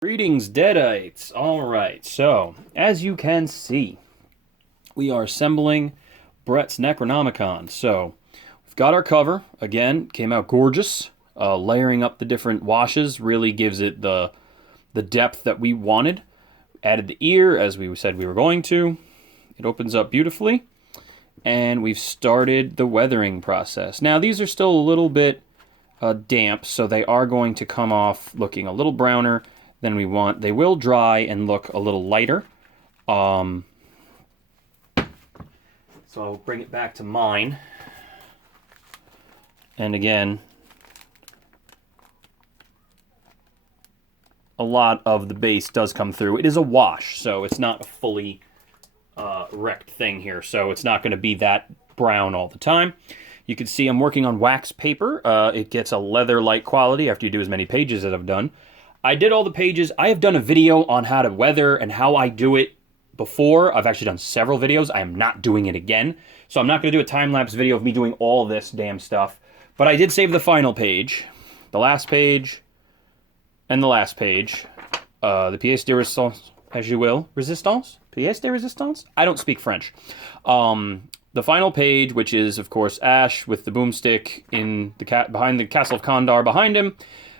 Greetings, Deadites! Alright, so, as you can see, we are assembling Brett's Necronomicon. So, we've got our cover. Again, came out gorgeous. Layering up the different washes really gives it the depth that we wanted. Added the ear, as we said we were going to. It opens up beautifully. And we've started the weathering process. Now, these are still a little bit damp, so they are going to come off looking a little browner than we want. They will dry and look a little lighter. So I'll bring it back to mine. And again, a lot of the base does come through. It is a wash, so it's not a fully wrecked thing here, so it's not going to be that brown all the time. You can see I'm working on wax paper. It gets a leather-like quality after you do as many pages as I've done. I did all the pages. I have done a video on how to weather and how I do it before. I've actually done several videos. I am not doing it again. So I'm not going to do a time-lapse video of me doing all this damn stuff. But I did save the final page, the last page, and the last page. The pièce de résistance, as you will. Resistance? Pièce de résistance? I don't speak French. The final page, which is, of course, Ash with the boomstick in the behind the Castle of Kandar behind him.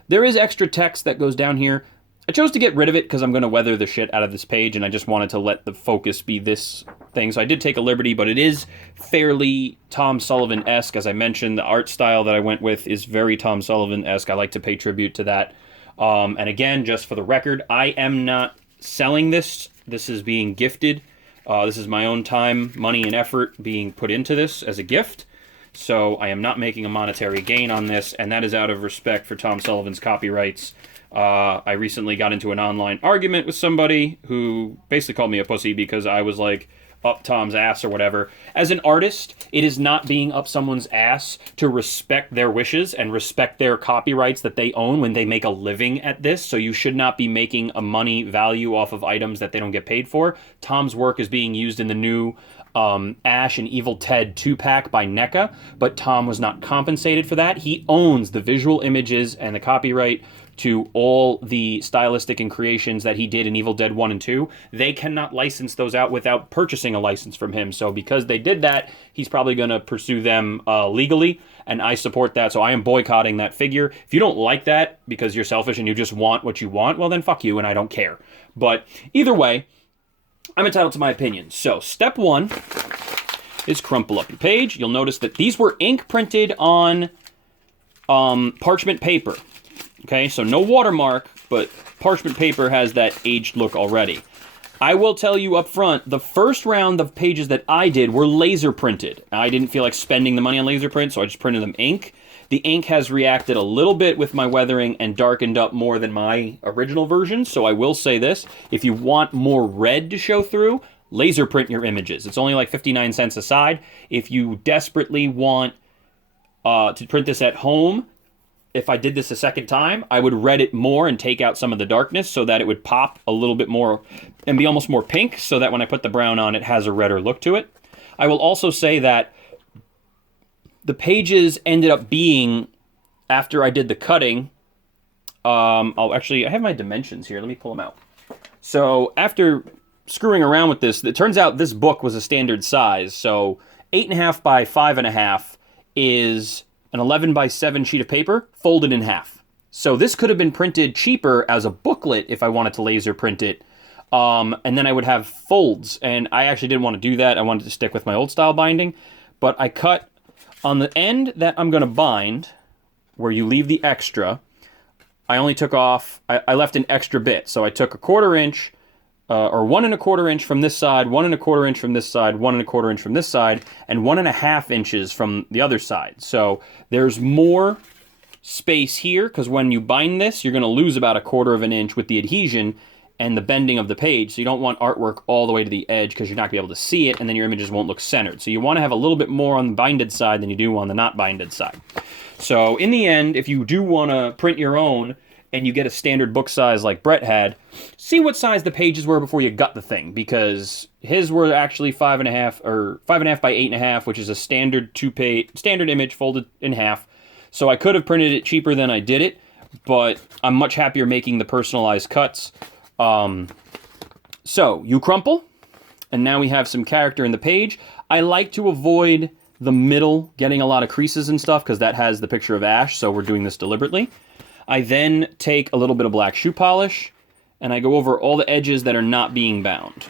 There is extra text that goes down here. I chose to get rid of it because I'm going to weather the shit out of this page, and I just wanted to let the focus be this thing. So I did take a liberty, but it is fairly Tom Sullivan-esque. As I mentioned, the art style that I went with is very Tom Sullivan-esque. I like to pay tribute to that. And again, just for the record, I am not selling this. This is being gifted. This is my own time, money, and effort being put into this as a gift. So I am not making a monetary gain on this, and that is out of respect for Tom Sullivan's copyrights. I recently got into an online argument with somebody who basically called me a pussy because I was like up Tom's ass or whatever. As an artist, it is not being up someone's ass to respect their wishes and respect their copyrights that they own when they make a living at this. So you should not be making a money value off of items that they don't get paid for. Tom's work is being used in the new Ash and Evil Ted 2-pack by NECA, but Tom was not compensated for that. He owns the visual images and the copyright to all the stylistic and creations that he did in Evil Dead 1 and 2. They cannot license those out without purchasing a license from him. So because they did that, he's probably going to pursue them legally, and I support that. So I am boycotting that figure. If you don't like that because you're selfish and you just want what you want, well then fuck you, and I don't care. But either way, I'm entitled to my opinion. So step one is crumple up your page. You'll notice that these were ink printed on parchment paper. Okay, so no watermark, but parchment paper has that aged look already. I will tell you up front, the first round of pages that I did were laser printed. I didn't feel like spending the money on laser print, so I just printed them ink. The ink has reacted a little bit with my weathering and darkened up more than my original version, so I will say this. If you want more red to show through, laser print your images. It's only like 59 cents a side. If you desperately want to print this at home, if I did this a second time, I would red it more and take out some of the darkness so that it would pop a little bit more and be almost more pink, so that when I put the brown on, it has a redder look to it. I will also say that the pages ended up being, after I did the cutting, I have my dimensions here. Let me pull them out. So after screwing around with this, it turns out this book was a standard size. So 8.5 by 5.5 is an 11 by 7 sheet of paper folded in half. So this could have been printed cheaper as a booklet if I wanted to laser print it. And then I would have folds. And I actually didn't want to do that. I wanted to stick with my old style binding. But I cut on the end that I'm going to bind, where you leave the extra, I only took off, I left an extra bit. So I took 1/4 inch, or 1 1/4 inch from this side, 1 1/4 inch from this side, 1 1/4 inch from this side, and 1.5 inches from the other side. So there's more space here, because when you bind this, you're going to lose about 1/4 inch with the adhesion and the bending of the page. So you don't want artwork all the way to the edge because you're not going to be able to see it, and then your images won't look centered. So you want to have a little bit more on the binded side than you do on the not binded side. So in the end, if you do want to print your own and you get a standard book size like Brett had, see what size the pages were before you gut the thing, because his were actually 5.5 or 5.5 by 8.5, which is a standard standard image folded in half. So I could have printed it cheaper than I did it, but I'm much happier making the personalized cuts. So you crumple, and now we have some character in the page. I like to avoid the middle getting a lot of creases and stuff because that has the picture of Ash, so we're doing this deliberately. I then take a little bit of black shoe polish, and I go over all the edges that are not being bound.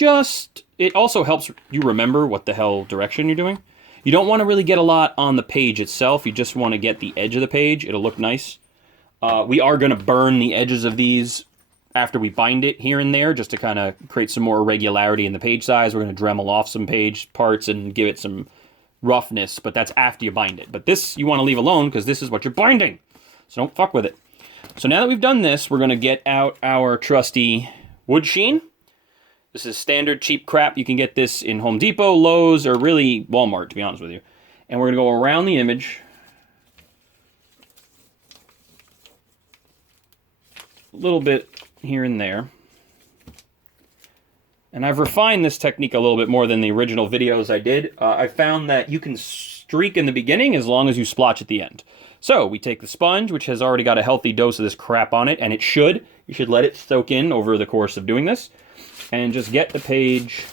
It also helps you remember what the hell direction you're doing. You don't want to really get a lot on the page itself. You just want to get the edge of the page. It'll look nice. We are going to burn the edges of these after we bind it here and there, just to kind of create some more irregularity in the page size. We're going to Dremel off some page parts and give it some roughness, but that's after you bind it. But this you want to leave alone because this is what you're binding. So don't fuck with it. So now that we've done this, we're going to get out our trusty wood sheen. This is standard cheap crap. You can get this in Home Depot, Lowe's, or really Walmart, to be honest with you. And we're going to go around the image. A little bit here and there. And I've refined this technique a little bit more than the original videos I did. I found that you can streak in the beginning as long as you splotch at the end. So we take the sponge, which has already got a healthy dose of this crap on it, and it should. You should let it soak in over the course of doing this. And just get the page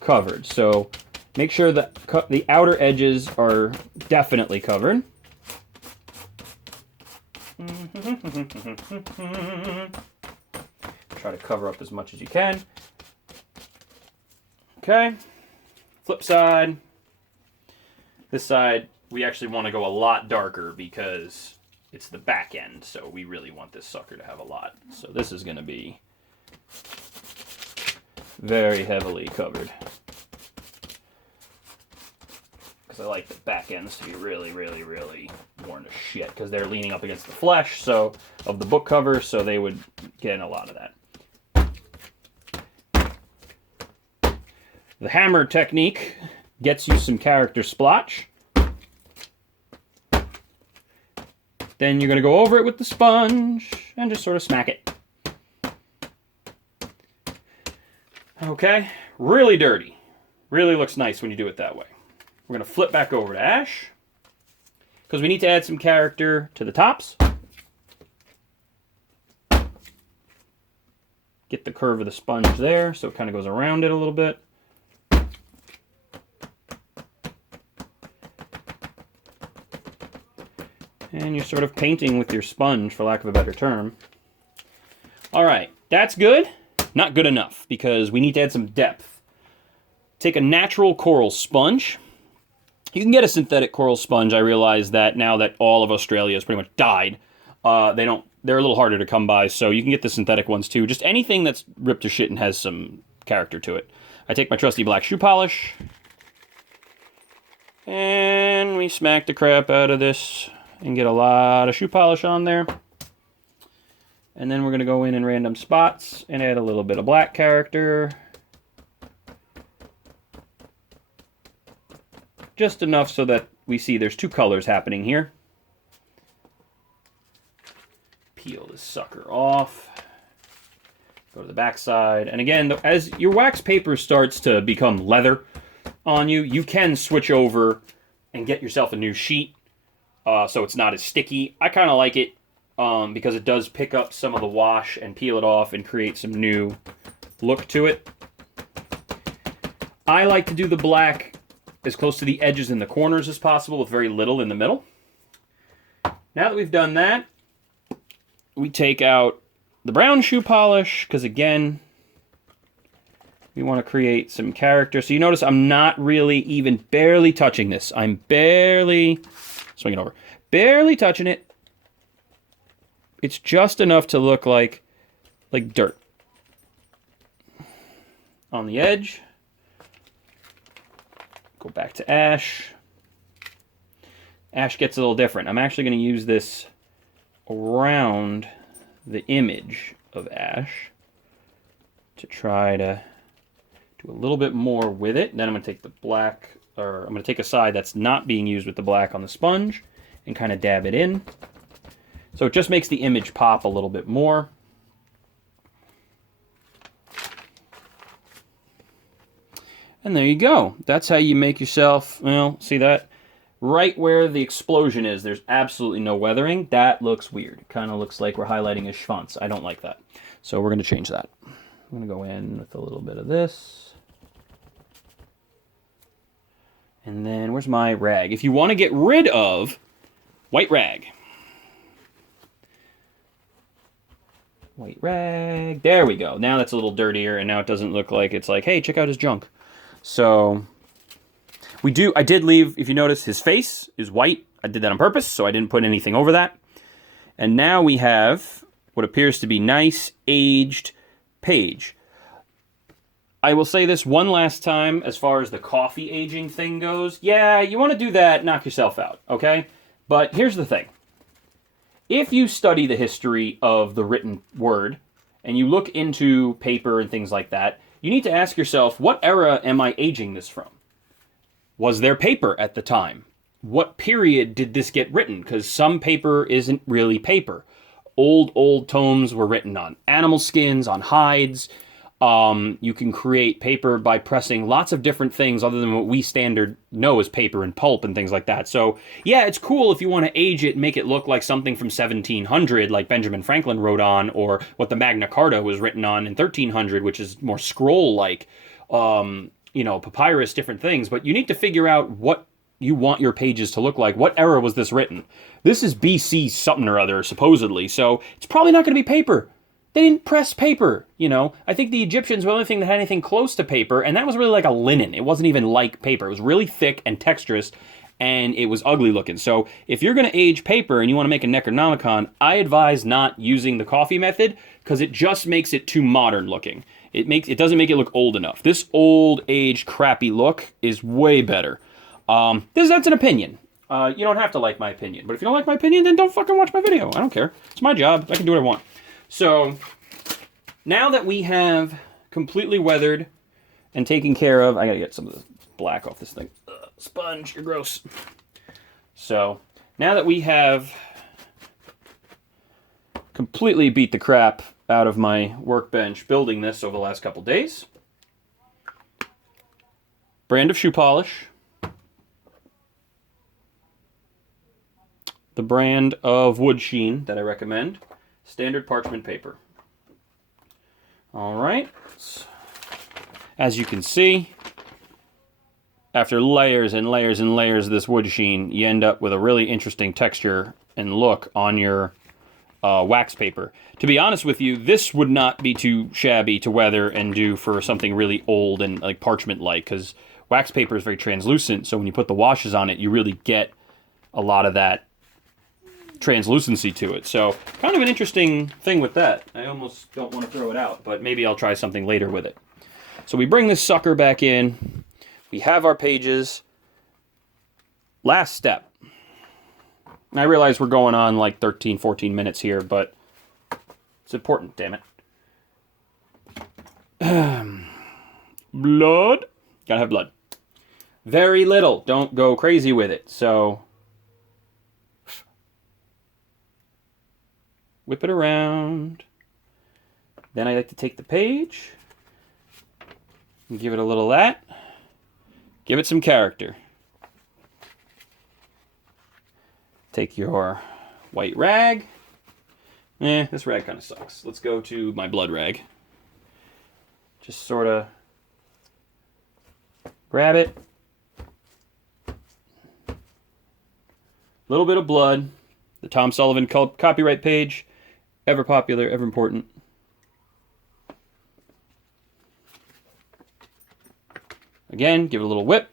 covered. So make sure that the outer edges are definitely covered. Try to cover up as much as you can. Okay. Flip side. This side, we actually want to go a lot darker because it's the back end. So we really want this sucker to have a lot. So this is going to be very heavily covered. Because I like the back ends to be really, really, really worn to shit. Because they're leaning up against the flesh of the book cover, so they would get a lot of that. The hammer technique gets you some character splotch. Then you're going to go over it with the sponge and just sort of smack it. Okay, really dirty. Really looks nice when you do it that way. We're going to flip back over to Ash because we need to add some character to the tops. Get the curve of the sponge there so it kind of goes around it a little bit. And you're sort of painting with your sponge, for lack of a better term. All right, that's good. Not good enough, because we need to add some depth. Take a natural coral sponge. You can get a synthetic coral sponge. I realize that now that all of Australia has pretty much died. They're a little harder to come by, so you can get the synthetic ones too. Just anything that's ripped to shit and has some character to it. I take my trusty black shoe polish. And we smack the crap out of this and get a lot of shoe polish on there. And then we're going to go in random spots and add a little bit of black character. Just enough so that we see there's two colors happening here. Peel this sucker off. Go to the back side. And again, as your wax paper starts to become leather on you, you can switch over and get yourself a new sheet. So it's not as sticky. I kind of like it because it does pick up some of the wash and peel it off and create some new look to it. I like to do the black as close to the edges and the corners as possible with very little in the middle. Now that we've done that, we take out the brown shoe polish because, again, we want to create some character. So you notice I'm not really even barely touching this. I'm barely... swing it over. Barely touching it. It's just enough to look like dirt. On the edge. Go back to Ash. Ash gets a little different. I'm actually going to use this around the image of Ash to try to do a little bit more with it. Then I'm going to take the black, or I'm going to take a side that's not being used with the black on the sponge and kind of dab it in. So it just makes the image pop a little bit more. And there you go. That's how you make yourself, well, see that? right where the explosion is, there's absolutely no weathering. That looks weird. It kind of looks like we're highlighting his schwanz. I don't like that. So we're going to change that. I'm going to go in with a little bit of this. And then where's my rag? If you want to get rid of white rag. White rag. There we go. Now that's a little dirtier, and now it doesn't look like it's like, hey, check out his junk. So I did leave, if you notice, his face is white. I did that on purpose, so I didn't put anything over that. And now we have what appears to be nice, aged page. I will say this one last time as far as the coffee aging thing goes. Yeah, you want to do that, knock yourself out, okay? But here's the thing. If you study the history of the written word, and you look into paper and things like that, you need to ask yourself, what era am I aging this from? Was there paper at the time? What period did this get written? Because some paper isn't really paper. Old tomes were written on animal skins, on hides. You can create paper by pressing lots of different things other than what we standard know as paper and pulp and things like that. So, yeah, it's cool if you want to age it and make it look like something from 1700, like Benjamin Franklin wrote on, or what the Magna Carta was written on in 1300, which is more scroll-like, papyrus, different things. But you need to figure out what you want your pages to look like. What era was this written? This is BC something or other, supposedly, so it's probably not going to be paper. They didn't press paper, I think the Egyptians were the only thing that had anything close to paper, and that was really like a linen. It wasn't even like paper. It was really thick and texturous, and it was ugly looking. So if you're going to age paper and you want to make a necronomicon, I advise not using the coffee method, because it just makes it too modern looking. It doesn't make it look old enough. This old, aged, crappy look is way better. That's an opinion. You don't have to like my opinion, but if you don't like my opinion, then don't fucking watch my video. I don't care. It's my job. I can do what I want. So, now that we have completely weathered and taken care of, I gotta get some of the black off this thing. Ugh, sponge, you're gross. So, now that we have completely beat the crap out of my workbench building this over the last couple days, brand of shoe polish, the brand of wood sheen that I recommend, standard parchment paper. All right. As you can see, after layers and layers and layers of this wood sheen, you end up with a really interesting texture and look on your wax paper. To be honest with you, this would not be too shabby to weather and do for something really old and like parchment-like, because wax paper is very translucent, so when you put the washes on it, you really get a lot of that translucency to it. So kind of an interesting thing with that. I almost don't want to throw it out, but maybe I'll try something later with it. So we bring this sucker back in. We have our pages. Last step. And I realize we're going on like 13, 14 minutes here, but it's important, damn it. Blood. Gotta have blood. Very little. Don't go crazy with it. So whip it around. Then I like to take the page and give it a little of that. Give it some character. Take your white rag. This rag kind of sucks. Let's go to my blood rag. Just sort of grab it. A little bit of blood. The Tom Sullivan copyright page. Ever popular, ever important. Again, give it a little whip.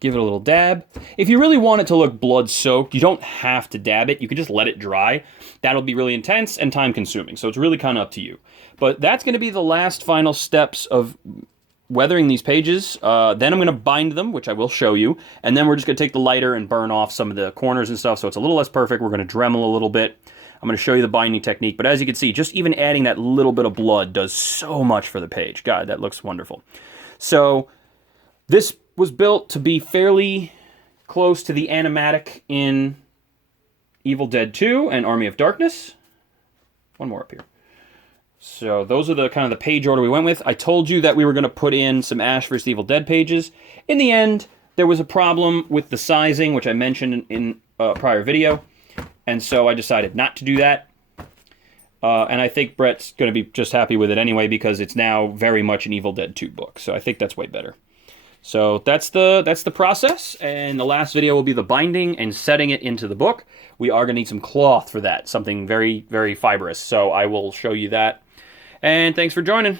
Give it a little dab. If you really want it to look blood-soaked, you don't have to dab it. You can just let it dry. That'll be really intense and time-consuming, so it's really kind of up to you. But that's going to be the last final steps of weathering these pages. Then I'm going to bind them, which I will show you, and then we're just going to take the lighter and burn off some of the corners and stuff, so it's a little less perfect. We're going to Dremel a little bit. I'm going to show you the binding technique, but as you can see, just even adding that little bit of blood does so much for the page. God, that looks wonderful. So this was built to be fairly close to the animatic in Evil Dead 2 and Army of Darkness. One more up here. So those are the kind of the page order we went with. I told you that we were going to put in some Ash vs. Evil Dead pages. In the end, there was a problem with the sizing, which I mentioned in a prior video. And so I decided not to do that. And I think Brett's going to be just happy with it anyway, because it's now very much an Evil Dead 2 book. So I think that's way better. So that's the process, and the last video will be the binding and setting it into the book. We are going to need some cloth for that, something very, very fibrous. So I will show you that. And thanks for joining.